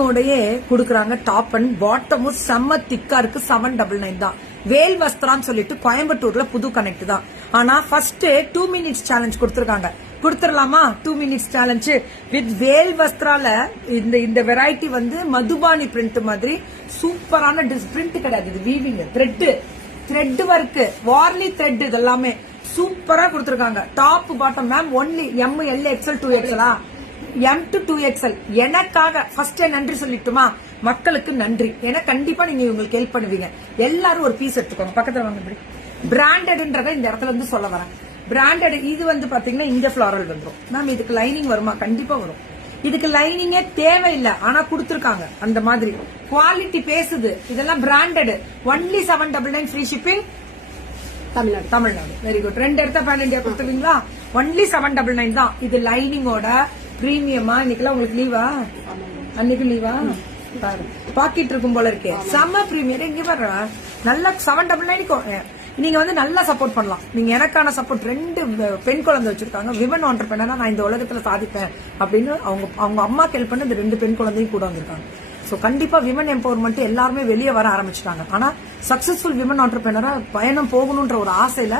லைனிங்கோடயே குடுக்குறாங்க. Top and பாட்டமும் செம்ம திக்கா இருக்கு. 799 தான். வேல் வஸ்திரான்னு சொல்லிட்டு கோயம்புத்தூர்ல புது கனெக்ட் தான். ஆனா ஃபர்ஸ்ட் 2 மினிட்ஸ் சேலஞ்ச் கொடுத்திருக்காங்க. கொடுத்துடலாமா? 2 மினிட்ஸ் சேலஞ்ச் வித் வேல் வஸ்திரால இந்த வெரைட்டி வந்து மதுபானி பிரிண்ட் மாதிரி சூப்பரான பிரிண்ட் கிடையாது. இது weaving thread work, Warli thread, இதெல்லாமே சூப்பரா கொடுத்திருக்காங்க. Top bottom ma'am only M, L, XL, 2XL, M to 2XL. எனக்காக ஃபர்ஸ்ட் நன்றி சொல்லிட்டுமா? மக்களுக்கு நன்றி. ஏன்னா கண்டிப்பா நீங்க இவங்களுக்கு ஹெல்ப் பண்ணுவீங்க. எல்லாரும் ஒரு பீஸ் எடுத்துக்கோங்க. பக்கத்துல வாங்க. இப்படி பிராண்டட்ன்றத இந்த இடத்துல இருந்து சொல்ல வரேன். பிராண்டட் இது வந்து பாத்தீங்கன்னா இங்க ஃபிளாரல் வந்துரும். மேம் இதுக்கு லைனிங் வருமா? கண்டிப்பா வரும். இதுக்கு லைனிங்கே தேவையில்லை, ஆனா கொடுத்திருக்காங்க. அந்த மாதிரி குவாலிட்டி பேசுது. இதெல்லாம் branded. Only 799 free shipping. Tamil Nadu. Very good. 2 இடத்த பேன் இண்டியா கொடுத்துருவீங்களா? ஒன்லி 799 தான். இது லைனிங்கோட பிரீமியமா. இன்னைக்கெல்லாம் உங்களுக்கு லீவா? அன்னைக்கு லீவா? பாக்கெட் இருக்கும் போல இருக்கே. செம்ம பிரீமியம். இங்க பாரு, நல்லா 799 நீங்க வந்து நல்லா சப்போர்ட் பண்ணலாம். நீங்க எனக்கான சப்போர்ட். 2 பெண் குழந்தை வச்சிருக்காங்க. Women entrepreneur. நான் இந்த உலகத்துல சாதிப்பேன் அப்படின்னு அவங்க அம்மாக்கு ஹெல்ப் பண்ண இந்த 2 பெண் குழந்தையும் கூட வந்திருக்காங்க. சோ கண்டிப்பா விமன் எம்பவர்மெண்ட் எல்லாருமே வெளியே வர ஆரம்பிச்சிட்டாங்க. ஆனா சக்சஸ்ஃபுல் விமன் ஆண்டர்பிரனரா பயணம் போகணும்ன்ற ஒரு ஆசையில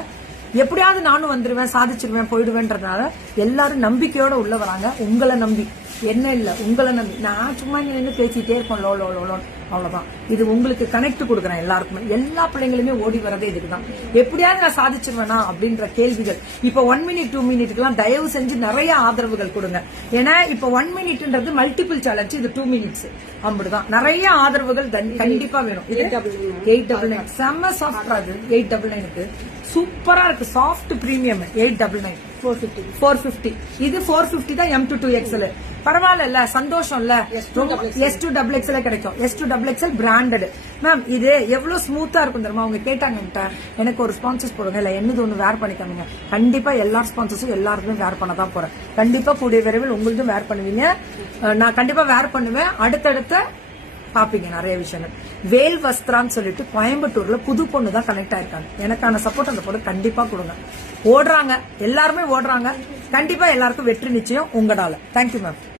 எப்படியாவது நானும் வந்துருவேன், சாதிச்சிருவேன், போயிடுவேன்றதுனால எல்லாரும் நம்பிக்கையோட உள்ள வராங்க. உங்களை நம்பி, என்ன இல்ல, உங்களை நம்பி. நான் சும்மா நின்று பேசிட்டே இருப்போம் லோ லோ லோ, அவ்வளவுதான். இது உங்களுக்கு கனெக்ட் கொடுக்குறேன் எல்லாருக்குமே. எல்லா பிள்ளைங்களுமே ஓடி வரதே இதுக்குதான். எப்படியாவது நான் சாதிச்சிருவேனா அப்படின்ற கேள்விகள். இப்ப 1 மினிட் 2 மினிட்லாம் தயவு செஞ்சு நிறைய ஆதரவுகள் கொடுங்க. ஏன்னா இப்ப 1 மினிட்ன்றது மல்டிபிள் சேலஞ்ச், இது 2 மினிட்ஸ். அப்படிதான் நிறைய ஆதரவுகள் கண்டிப்பா வேணும். 899 செம்ம சாஃப்டா இது. 899க்கு சூப்பரா இருக்கு. Soft premium 899. 450. இது 450 தான். M to 2XL. பரவாயில்ல, சந்தோஷம் இல்ல. S to XXL கிடைக்கும். S to XXL branded. Ma'am இது எவ்வளவு ஸ்மூத்தா இருக்கும் தெரியுமா? அவங்க கேட்டாங்க எனக்கு ஒரு ஸ்பான்சர்ஸ் போடுங்க, இல்ல என்னது ஒண்ணு வேர் பண்ணிக்காமீங்க. கண்டிப்பா எல்லா ஸ்பான்சர்ஸும் எல்லாருக்குமே வேர் பண்ண தான் போறேன். கண்டிப்பா கூடிய விரைவில் உங்களுக்கும் வேர் பண்ணுவீங்க. நான் கண்டிப்பா வேர் பண்ணுவேன். அடுத்தடுத்த பாப்பீங்க நிறைய விஷயங்கள். வேல் வஸ்திரான்னு சொல்லிட்டு கோயம்புத்தூர்ல புது பொண்ணு தான் கனெக்ட் ஆயிருக்காங்க. எனக்கான சப்போர்ட் அந்த பொண்ணு கண்டிப்பா கொடுங்க. ஓடுறாங்க, எல்லாருமே ஓடுறாங்க. கண்டிப்பா எல்லாருக்கும் வெற்றி நிச்சயம் உங்களால. Thank you ma'am.